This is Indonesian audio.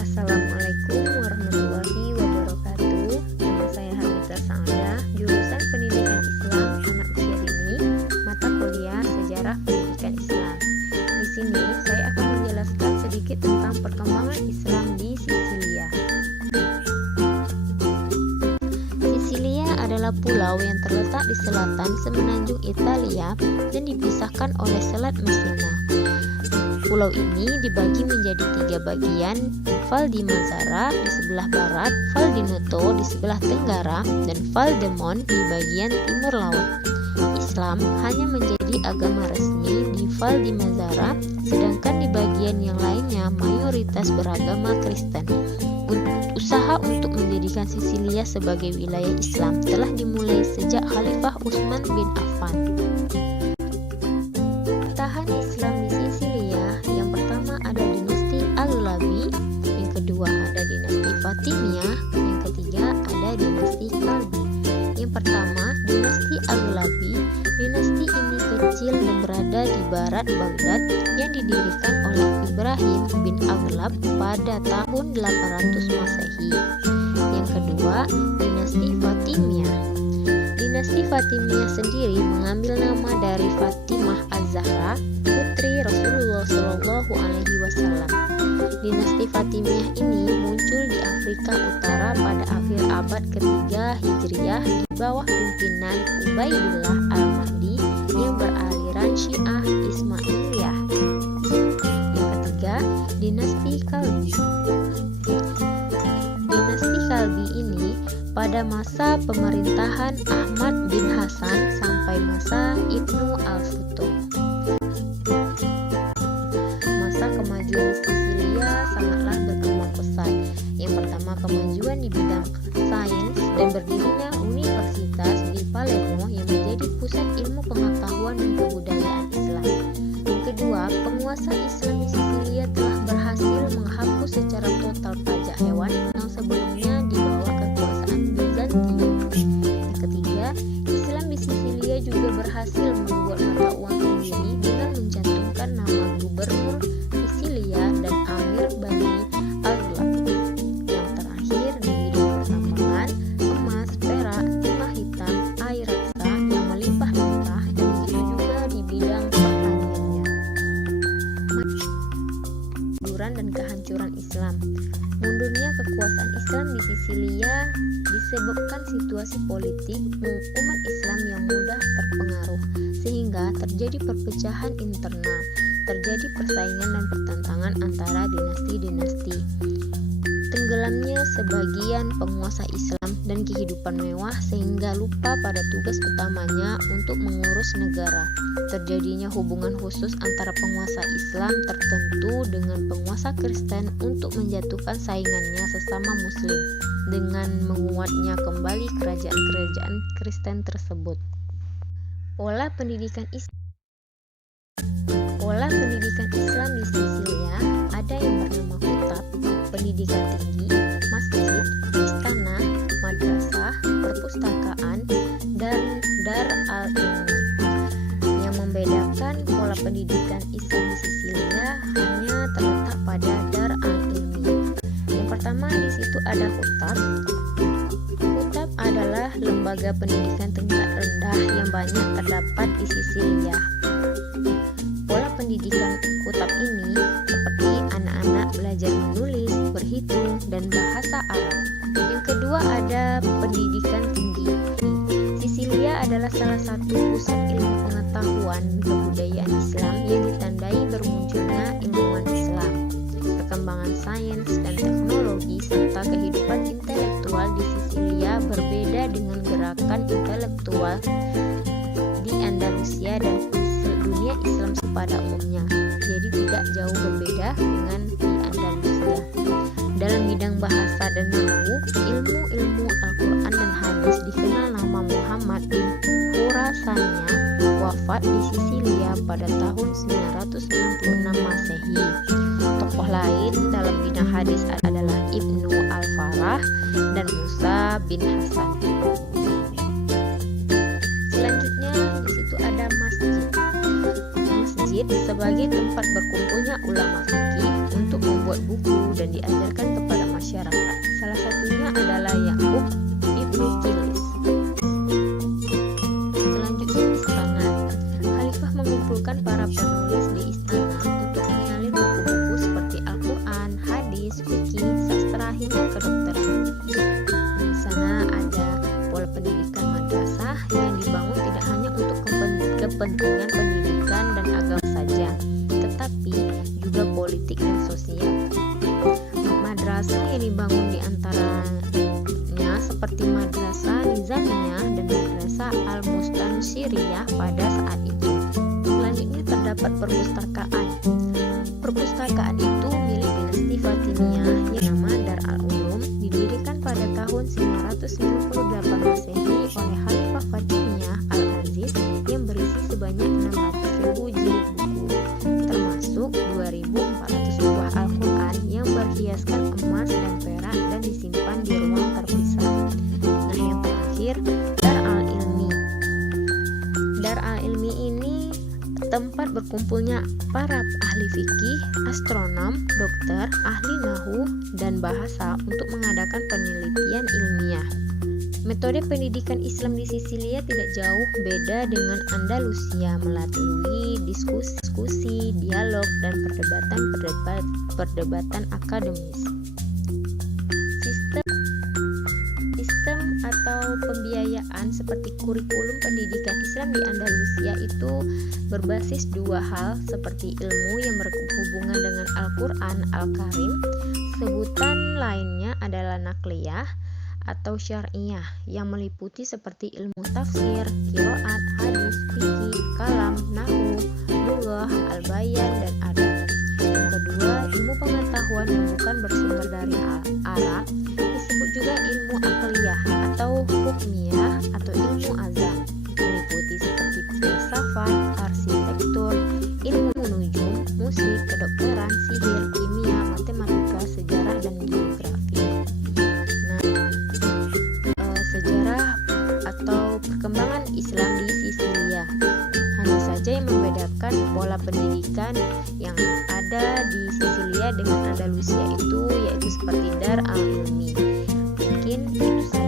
Assalamualaikum warahmatullahi wabarakatuh. Nama saya Hamida Saada, jurusan Pendidikan Islam Anak Usia Dini, mata kuliah Sejarah Pendidikan Islam. Di sini saya akan menjelaskan sedikit tentang perkembangan Islam di Sisilia. Sisilia adalah pulau yang terletak di selatan semenanjung Italia dan dipisahkan oleh Selat Messina. Pulau ini dibagi menjadi 3 bagian, Val di Mazzara di sebelah barat, Val di Noto di sebelah tenggara, dan Val de Mon di bagian timur laut. Islam hanya menjadi agama resmi di Val di Mazzara, sedangkan di bagian yang lainnya mayoritas beragama Kristen. Usaha untuk menjadikan Sisilia sebagai wilayah Islam telah dimulai sejak Khalifah Utsman bin Affan. Tahan Islam di Sisilia, yang pertama ada dinasti Alulabi, yang kedua ada dinasti Fatimiyah, yang ketiga ada dinasti Kalbi. Yang pertama, dinasti Alulabi. Dinasti ini kecil dan berada di barat Baghdad yang didirikan oleh Ibrahim bin Aghlab pada tahun 800 Masehi. Yang kedua, dinasti Fatimiyah. Dinasti Fatimiyah sendiri mengambil nama dari Fatimah Az-Zahra, putri Rasulullah Shallallahu Alaihi Wasallam. Dinasti Fatimiyah ini muncul di Afrika Utara pada akhir abad ketiga Hijriah di bawah pimpinan Ubaidillah Al-Mahdi yang beraliran Syiah Ismailiyah. Yang ketiga, dinasti Kalbi. Dinasti Kalbi ini pada masa pemerintahan Ahmad bin Hasan sampai masa Ibnu Al-Futuh. Masa kemajuan Sisilia sangatlah berkembang pesat. Yang pertama, kemajuan di bidang sains dan berdirinya universitas di Palermo yang menjadi pusat ilmu pengetahuan dan kebudayaan Islam. Yang kedua, penguasa Islam di Sisilia telah berhasil menghapus secara total pajak hewan yang sebelumnya di bawah kekuasaan Bizantium. Yang ketiga, Islam di Sisilia juga berhasil membuat mata uang sendiri dengan mencantumkan nama gubernur Sisilia dan Amir Bani Aghlab. Yang terakhir, di bidang pertambangan, emas, perak, timah hitam, air raksa yang melimpah-limpah, dan begitu juga di bidang pertaniannya. Munduran dan kehancuran Islam. Mundurnya kekuasaan Islam di Sisilia disebabkan situasi politik umat Islam yang mudah terpengaruh, sehingga terjadi perpecahan internal, terjadi persaingan dan pertentangan antara dinasti-dinasti. Tenggelamnya sebagian penguasa Islam dan kehidupan mewah sehingga lupa pada tugas utamanya untuk mengurus negara. Terjadinya hubungan khusus antara penguasa Islam tertentu dengan penguasa Kristen untuk menjatuhkan saingannya sesama Muslim dengan menguatnya kembali kerajaan-kerajaan Kristen tersebut. Pola pendidikan Islam di Sisilia ada yang bernama Kutab, pendidikan tinggi, masjid, istana, madrasah, perpustakaan, dan Dar al-Ilmi. Yang membedakan pola pendidikan Islam di Sisilia hanya terletak pada Dar al-Ilmi. Yang pertama, di situ ada Kutab. Kutab adalah lembaga pendidikan tingkat rendah yang banyak terdapat di Sisilia. Pola pendidikan Kutab ini seperti anak-anak belajar menulis, berhitung, dan bahasa Arab. Yang kedua ada pendidikan tinggi. Sisilia adalah salah satu pusat ilmu pengetahuan dan kebudayaan Islam yang ditandai bermunculnya ilmuwan Islam, perkembangan sains dan teknologi, serta kehidupan intelektual di Sisilia berbeda dengan gerakan intelektual di Andalusia dan dunia Islam pada umumnya, jadi tidak jauh berbeda dengan di Andalusia. Dalam bidang bahasa dan nahwu, ilmu-ilmu Al-Quran dan hadis dikenal nama Muhammad bin Khurasanya, wafat di Sisilia pada tahun 996 Masehi. Tokoh lain dalam bidang hadis adalah Ibnu Al-Farah dan Musa bin Hasan. Selanjutnya di situ ada masjid. masjid sebagai tempat berkumpulnya ulama fikih untuk membuat buku dan diajarkan kepada masyarakat. Salah satunya adalah Ya'qub Ibnu Kilis. Selanjutnya istana. Khalifah mengumpulkan para penulis di istana untuk menyalin buku-buku seperti Al-Quran, hadis, fikih, sastra hingga kedokteran. Di sana ada pola pendidikan madrasah yang dibangun tidak hanya untuk kepentingan pendidikan dan agama saja, tetapi juga politik dan sosial. Madrasah yang dibangun di antaranya seperti Madrasah Nizamiyah dan Madrasah Al-Mustansiriyah pada saat itu. Selanjutnya terdapat perpustakaan. Perpustakaan itu milik dinasti Fatimiyah yang nama Dar al-Ulum, didirikan pada tahun 998 Masehi oleh Khalifah Fatimiyah Al-Aziz yang berisi sebanyak 600.000 jilid buku, termasuk 2.400 buah Al-Quran yang berhiaskan emas dan perak dan disimpan di ruang terpisah. Nah, yang terakhir, Dar al-Ilmi. Dar al-Ilmi ini tempat berkumpulnya para ahli fikih, astronom, dokter, ahli nahu, dan bahasa untuk mengadakan penelitian ilmiah. Metode pendidikan Islam di Sisilia tidak jauh beda dengan Andalusia, melalui diskusi, dialog, dan perdebatan akademis. Sistem atau pembiayaan seperti kurikulum pendidikan Islam di Andalusia itu berbasis dua hal seperti ilmu yang berhubungan dengan Al-Quran Al-Karim, sebutan lainnya adalah nakliyah atau syariah yang meliputi seperti ilmu tafsir, qiraat, hadis, fikih, kalam, nahwu, lughah, al-bayan, dan adab. Yang kedua, ilmu pengetahuan yang bukan bersumber dari Arab, disebut juga ilmu akliyah atau hukmiyah atau ilmu azam, meliputi seperti filsafat, arsitektur, ilmu nujum, musik, kedokteran, sihir, kimia, matematika, sejarah, dan geografi. Sejarah atau perkembangan Islam di Sisilia. Hanya saja yang membedakan pola pendidikan yang ada di Sisilia dengan Andalusia itu yaitu seperti Dar al-Ilmi. Mungkin itu saja.